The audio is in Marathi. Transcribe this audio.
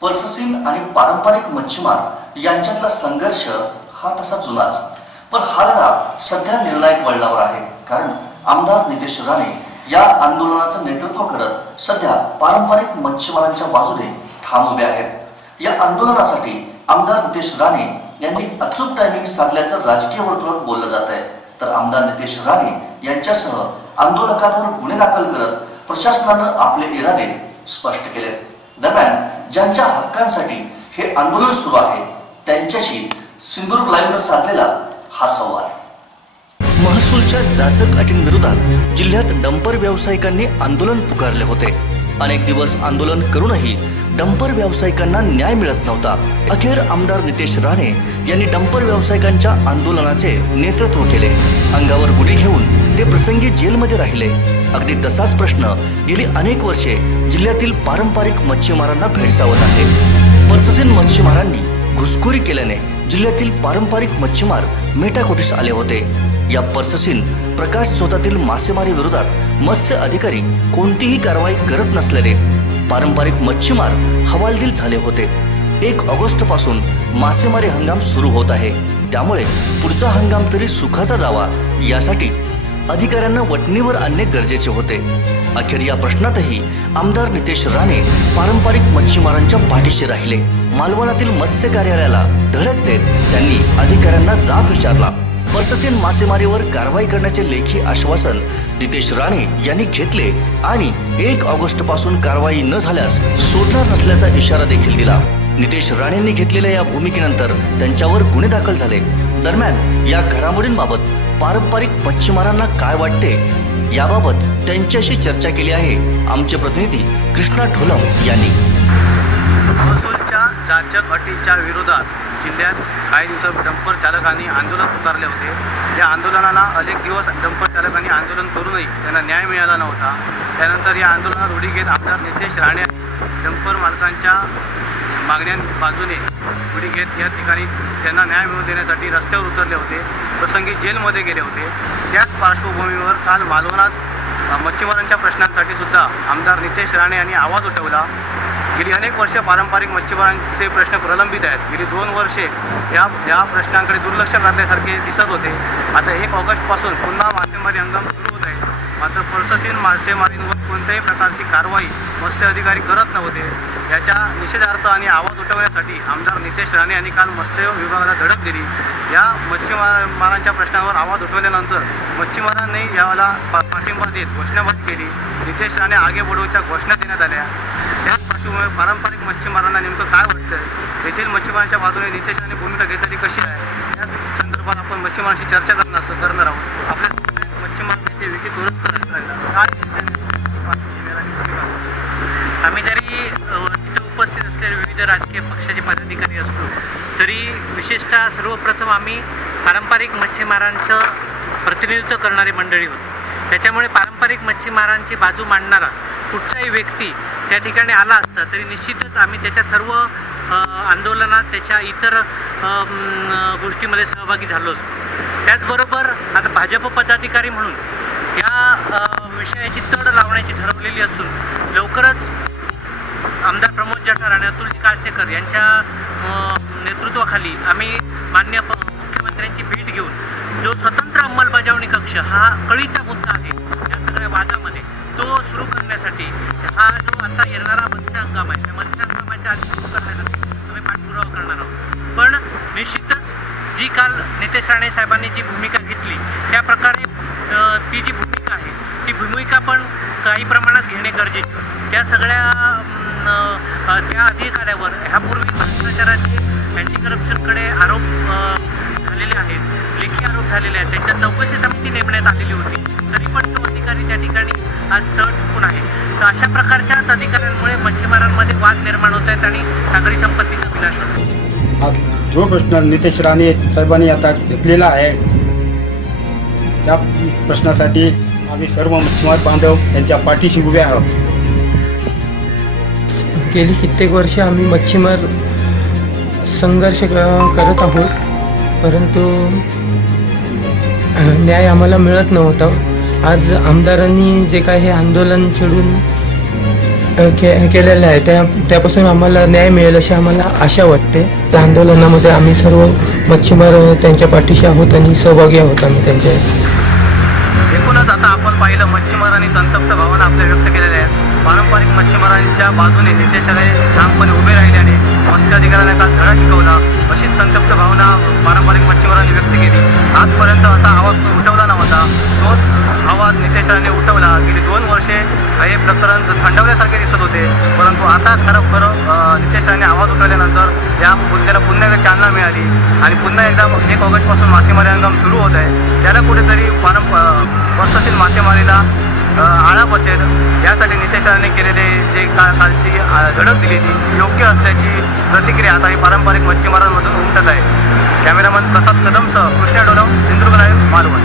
पर्ससीन आणि पारंपरिक मच्छीमार यांच्यातला संघर्ष हा तसा जुनाच, पण हा लढा सध्या निर्णायक वळणावर आहे. कारण आमदार नितेश राणे या आंदोलनाचं नेतृत्व करत सध्या पारंपरिक मच्छीमारांच्या बाजूने ठाम उभे आहेत. या आंदोलनासाठी आमदार नितेश राणे यांनी अचूक टायमिंग साधल्याचं राजकीय वर्तुळात बोललं जात आहे. तर आमदार नितेश राणे यांच्यासह आंदोलकांवर गुन्हे दाखल करत प्रशासनानं आपले इरादे स्पष्ट केले. दरम्यान ज्यांच्या हक्कांसाठी हे आंदोलन सुरू आहे त्यांच्याशी सिंधुदुर्ग लाईव्हनं साधलेला हा संवाद. महसूलच्या जाचक अटींविरोधात जिल्ह्यात डंपर व्यावसायिकांनी आंदोलन पुकारले होते. अनेक दिवस आंदोलन करूनही डंपर व्यावसायिकांना न्याय मिळत नव्हता. अखेर आमदार नितेश राणे यांनी डंपर व्यावसायिकांच्या आंदोलनाचे नेतृत्व केले. अंगावर गुन्हे घेऊन ते प्रसंगी जेलमध्ये राहिले. अगदी तसाच प्रश्न गेली अनेक वर्षे जिल्ह्यातील पारंपरिक मच्छीमारांना भेडसावत आहे. पर्ससीन मच्छीमारांनी घुसखोरी केल्याने जिल्ह्यातील पारंपरिक मच्छीमार मेटाकुटीस आले होते. या पर्ससीन प्रकाश चौथातील मासेमारी विरोधात मत्स्य अधिकारी कोणतीही कारवाई करत नसल्याने पारंपरिक मच्छीमार हवालदिल झाले होते. 1 ऑगस्ट पासून मासेमारी हंगाम सुरू होत आहे. त्यामुळे पुढचा हंगाम तरी सुखाचा जावा यासाठी अधिकाऱ्यांना वटणीवर आणणे गरजेचे होते. अखेर या प्रश्नातही आमदार नितेश राणे पारंपरिक मच्छीमारांच्या पाठीशी राहिले. मालवणातील मत्स्य कार्यालयाला धडक देत त्यांनी अधिकाऱ्यांना जाब विचारला. पर्ससीन मासेमारीवर कारवाई करण्याचे लेखी आश्वासन नितेश राणे यांनी घेतले आणि 1 ऑगस्ट पासून कारवाई न झाल्यास सोडणार नसल्याचा इशारा देखील दिला. नितेश राणेंनी घेतलेल्या या भूमिकेनंतर त्यांच्यावर गुन्हे दाखल झाले. दरम्यान या घडामोडींबाबत पारंपरिक मच्छीमारांना काय वाटते याबाबत त्यांच्याशी चर्चा केली आहे आमचे प्रतिनिधी कृष्णा ढोलम यांनी. महसूलच्या जाचक अटीच्या विरोधात जिल्ह्यात काही दिवस डंपर चालकांनी आंदोलन पुकारले होते. या आंदोलनाला अनेक दिवस डंपर चालकांनी आंदोलन करूनही त्यांना न्याय मिळाला नव्हता. त्यानंतर या आंदोलनात उडी घेत आमदार नितेश राणे डंपर मालकांच्या मागण्या बाजूने उडी घेत या ठिकाणी त्यांना न्याय मिळवून देण्यासाठी रस्त्यावर उतरले होते. प्रसंगी जेलमध्ये गेले होते. त्याच पार्श्वभूमीवर काल मालवणात मच्छीमारांच्या प्रश्नांसाठी सुद्धा आमदार नितेश राणे यांनी आवाज उठवला. गेली अनेक वर्षे पारंपरिक मच्छीमारांचे प्रश्न प्रलंबित आहेत. गेली 2 वर्षे या प्रश्नांकडे दुर्लक्ष करण्यासारखे दिसत होते. आता 1 ऑगस्टपासून पुन्हा मासेमारी हंगाम सुरू होत आहे. मात्र पर्ससीन मासेमारींवर कोणत्याही प्रकारची कारवाई मत्स्य अधिकारी करत नव्हते. याच्या निषेधार्थ आणि आवाज उठवण्यासाठी आमदार नितेश राणे यांनी काल मत्स्य विभागाला धडक दिली. या मच्छीमारांच्या प्रश्नांवर आवाज उठवल्यानंतर मच्छीमारांनी याला पाठिंबा देत घोषणाबाजी केली. नितेश राणे आगे बढोच्या घोषणा देण्यात आल्या. त्याच पार्श्वभूमीवर पारंपरिक मच्छीमारांना नेमकं काय वाटतं, येथील मच्छीमारांच्या बाजूने नितेश राणे भूमिका घेतलेली कशी आहे, या संदर्भात आपण मच्छीमारांशी चर्चा करणार आहोत. आपल्या मच्छीमार नेते विकी तुरस्कर आम्ही जरी तिथे उपस्थित असलेले विविध राजकीय पक्षाचे पदाधिकारी असलो तरी विशेषतः सर्वप्रथम आम्ही पारंपरिक मच्छीमारांचं प्रतिनिधित्व करणारी मंडळी होतो. त्याच्यामुळे पारंपरिक मच्छीमारांची बाजू मांडणारा कुठचाही व्यक्ती त्या ठिकाणी आला असता तरी निश्चितच आम्ही त्याच्या सर्व आंदोलनात त्याच्या इतर गोष्टीमध्ये सहभागी झालो असतो. त्याचबरोबर आता भाजप पदाधिकारी म्हणून या विषयाची तड लावण्याची ठरवलेली असून लवकरच आमदार प्रमोद जठार आणि अतुलजी काळसेकर यांच्या नेतृत्वाखाली आम्ही माननीय मुख्यमंत्र्यांची भेट घेऊन जो स्वतंत्र अंमलबजावणी कक्ष हा कळीचा मुद्दा आहे या सगळ्या वादामध्ये तो सुरू करण्यासाठी हा जो आता येणारा मत्स्य हंगाम आहे त्या मत्स्य हंगामाच्या आधी सुरू करण्यासाठी आम्ही पाठपुरावा करणार आहोत. पण निश्चितच जी काल नितेश राणे साहेबांनी जी भूमिका घेतली त्या प्रकारे ती जी भूमिका आहे ती भूमिका पण काही प्रमाणात घेणे गरजेचे. त्या सगळ्या त्या अधिकाऱ्यावर ह्यापूर्वी भ्रष्टाचाराचे अँटी करप्शनकडे आरोप झालेले आहेत, लेखी आरोप झालेले आहेत. त्यांच्या चौकशी समिती नेमण्यात आलेली होती तरी पण तो अधिकारी त्या ठिकाणी आज तळ चुकून आहे. तर अशा प्रकारच्याच अधिकाऱ्यांमुळे मच्छीमारांमध्ये वाद निर्माण होत आहेत आणि सागरी संपत्तीचा विनाश होतो. जो प्रश्न नितेश राणे साहेबांनी आता घेतलेला आहे त्या प्रश्नासाठी आम्ही सर्व मच्छीमार बांधव यांच्या पाठीशी उभे आहोत. गेली कित्येक वर्ष आम्ही मच्छीमार संघर्ष करत आहोत, परंतु न्याय आम्हाला मिळत नव्हता. आज आमदारांनी जे काय हे आंदोलन छेडून केलेलं आहे त्यापासून आम्हाला न्याय मिळेल अशी आम्हाला आशा वाटते. त्या आंदोलनामध्ये आम्ही सर्व मच्छीमार त्यांच्या पाठीशी आहोत आणि सहभागी आहोत आम्ही त्यांच्या. एकूणच आता आपण पाहिलं मच्छीमारांनी संतप्त भावना आपल्या व्यक्त केलेल्या आहेत. पारंपरिक मच्छीमारांच्या बाजूने नितेश राणे ठामपणे उभे राहिल्याने मत्स्य अधिकाऱ्यांना काल धडा शिकवला. अशीच संतप्त भावना पारंपरिक मच्छीमारांनी व्यक्त केली. आजपर्यंत असा आवाज उठवला नव्हता. तोच आवाज नितेश राणे उठवला. गेली 2 वर्षे हे प्रकरण थंडवल्यासारखे दिसत होते, परंतु आता खरं नितेश राणे आवाज उठवल्यानंतर या मुद्द्याला पुन्हा एकदा चालना मिळाली आणि पुन्हा एकदा 1 ऑगस्टपासून मासेमारी हंगाम सुरू होत आहे. त्याला कुठेतरी वर्षातील मासेमारीला आळा बसेल यासाठी नितेश राणे केलेले जे कालची धडक दिली ती योग्य असल्याची प्रतिक्रिया आता ही पारंपरिक मच्छीमारांमधून उमटत आहे. कॅमेरामन प्रसाद कदमसह कृष्णा डोलव, सिंधुदुर्ग लाईव्ह, मालवण.